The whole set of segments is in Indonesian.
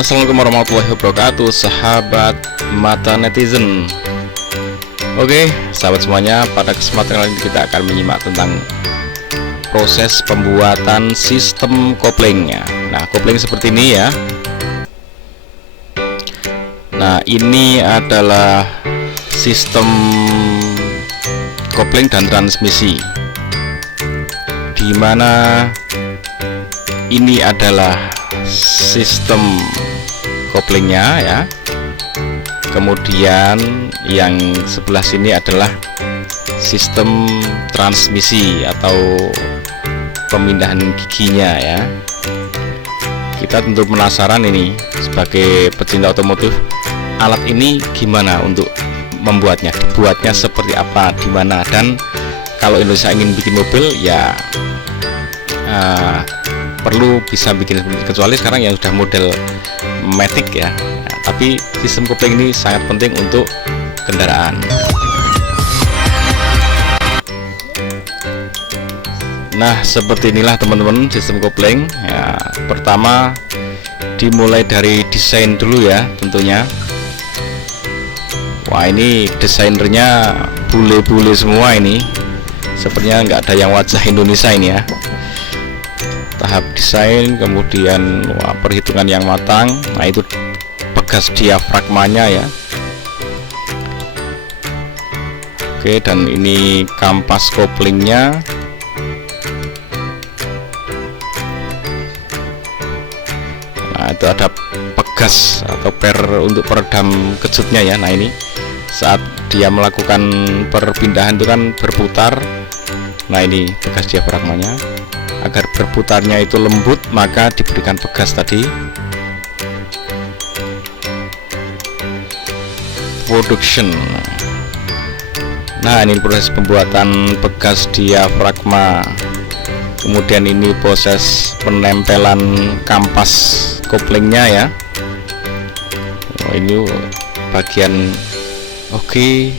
Assalamualaikum warahmatullahi wabarakatuh, sahabat mata netizen. Oke, sahabat semuanya, pada kesempatan kali ini kita akan menyimak tentang proses pembuatan sistem koplingnya. Nah, kopling seperti ini ya. Nah, ini adalah sistem kopling dan transmisi, di mana ini adalah sistem koplingnya ya. Kemudian yang sebelah sini adalah sistem transmisi atau pemindahan giginya ya. Kita tentu penasaran ini sebagai pecinta otomotif, alat ini gimana untuk membuatnya, dibuatnya seperti apa, di mana, dan kalau Indonesia ingin bikin mobil ya perlu bisa bikin, kecuali sekarang yang sudah model matic ya. Nah, tapi sistem kopling ini sangat penting untuk kendaraan. Nah, seperti inilah teman-teman sistem kopling ya. Pertama dimulai dari desain dulu ya tentunya. Wah, ini desainernya bule-bule semua ini, sepertinya nggak ada yang wajah Indonesia ini ya. Tahap desain, kemudian perhitungan yang matang. Nah, itu pegas diafragmanya ya. Oke, dan ini kampas koplingnya. Nah, itu ada pegas atau per untuk peredam kejutnya ya. Nah, ini saat dia melakukan perpindahan itu kan berputar. Nah, ini pegas diafragmanya. Agar berputarnya itu lembut, maka diberikan pegas tadi. Production. Nah, ini proses pembuatan pegas diafragma. Kemudian ini proses penempelan kampas koplingnya ya. Oh, ini bagian oke.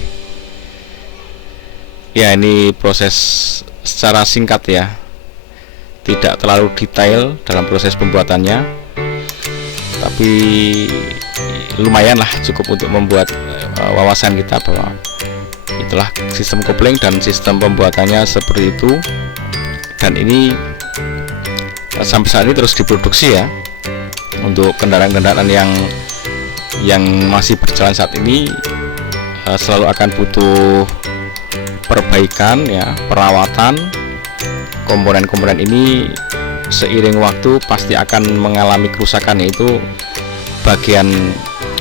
Ya, ini proses secara singkat ya, tidak terlalu detail dalam proses pembuatannya, tapi lumayanlah cukup untuk membuat wawasan kita bahwa itulah sistem kopling dan sistem pembuatannya seperti itu. Dan ini sampai saat ini terus diproduksi ya, untuk kendaraan-kendaraan yang masih berjalan saat ini. Selalu akan butuh perbaikan ya, perawatan. Komponen-komponen ini seiring waktu pasti akan mengalami kerusakan, yaitu bagian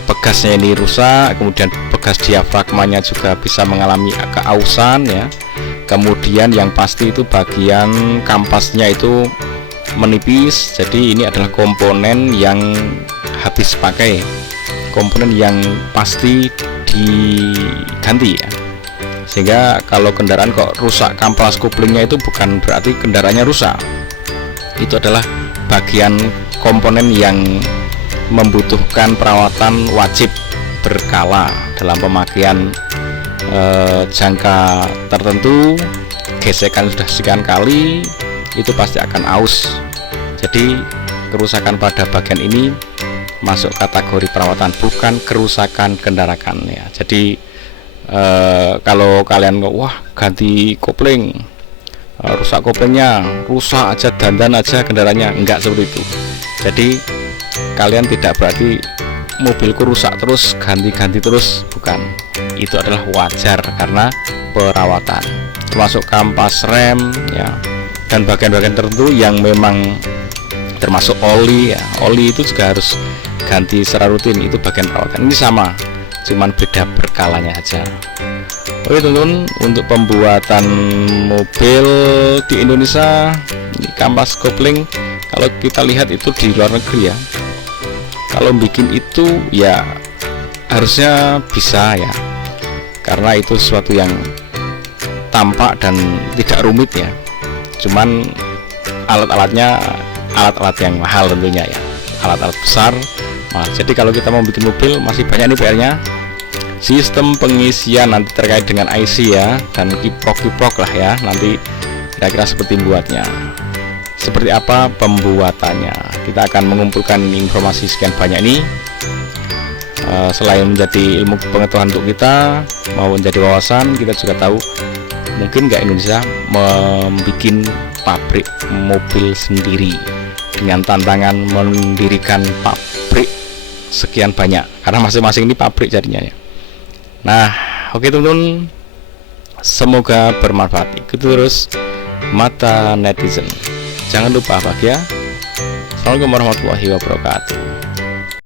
pegasnya ini rusak, kemudian pegas diafragmanya juga bisa mengalami keausan ya. Kemudian yang pasti itu bagian kampasnya itu menipis. Jadi ini adalah komponen yang habis pakai, komponen yang pasti diganti ya. Sehingga kalau kendaraan kok rusak kampas koplingnya, itu bukan berarti kendaraannya rusak. Itu adalah bagian komponen yang membutuhkan perawatan wajib berkala dalam pemakaian jangka tertentu. Gesekan sudah sekian kali, itu pasti akan aus. Jadi kerusakan pada bagian ini masuk kategori perawatan, bukan kerusakan kendaraan ya. Jadi kalau kalian wah ganti kopling, rusak koplingnya, rusak aja, dandan aja kendaraannya, enggak seperti itu. Jadi kalian tidak berarti mobilku rusak terus ganti-ganti terus, bukan. Itu adalah wajar karena perawatan, termasuk kampas rem ya, dan bagian-bagian tertentu yang memang termasuk oli ya. Oli itu juga harus ganti secara rutin, itu bagian perawatan. Ini sama, cuman beda berkalanya aja. Oke teman-teman, untuk pembuatan mobil di Indonesia, ini kampas kopling kalau kita lihat itu di luar negeri ya, kalau bikin itu ya harusnya bisa ya, karena itu sesuatu yang tampak dan tidak rumit ya. Cuman alat-alatnya alat-alat yang mahal tentunya ya, alat-alat besar. Nah, jadi kalau kita mau bikin mobil masih banyak nih PR-nya. Sistem pengisian nanti terkait dengan IC ya, dan kiprok-kiprok lah ya, nanti kira-kira seperti buatnya. seperti apa pembuatannya. Kita akan mengumpulkan informasi sekian banyak ini, selain menjadi ilmu pengetahuan untuk kita, mau menjadi wawasan. Kita juga tahu mungkin nggak Indonesia membuat pabrik mobil sendiri dengan tantangan mendirikan pabrik sekian banyak, karena masing-masing ini pabrik jadinya ya. Nah, oke teman-teman, semoga bermanfaat. Ikuti terus Mata Netizen. Jangan lupa bahagia. Assalamualaikum warahmatullahi wabarakatuh.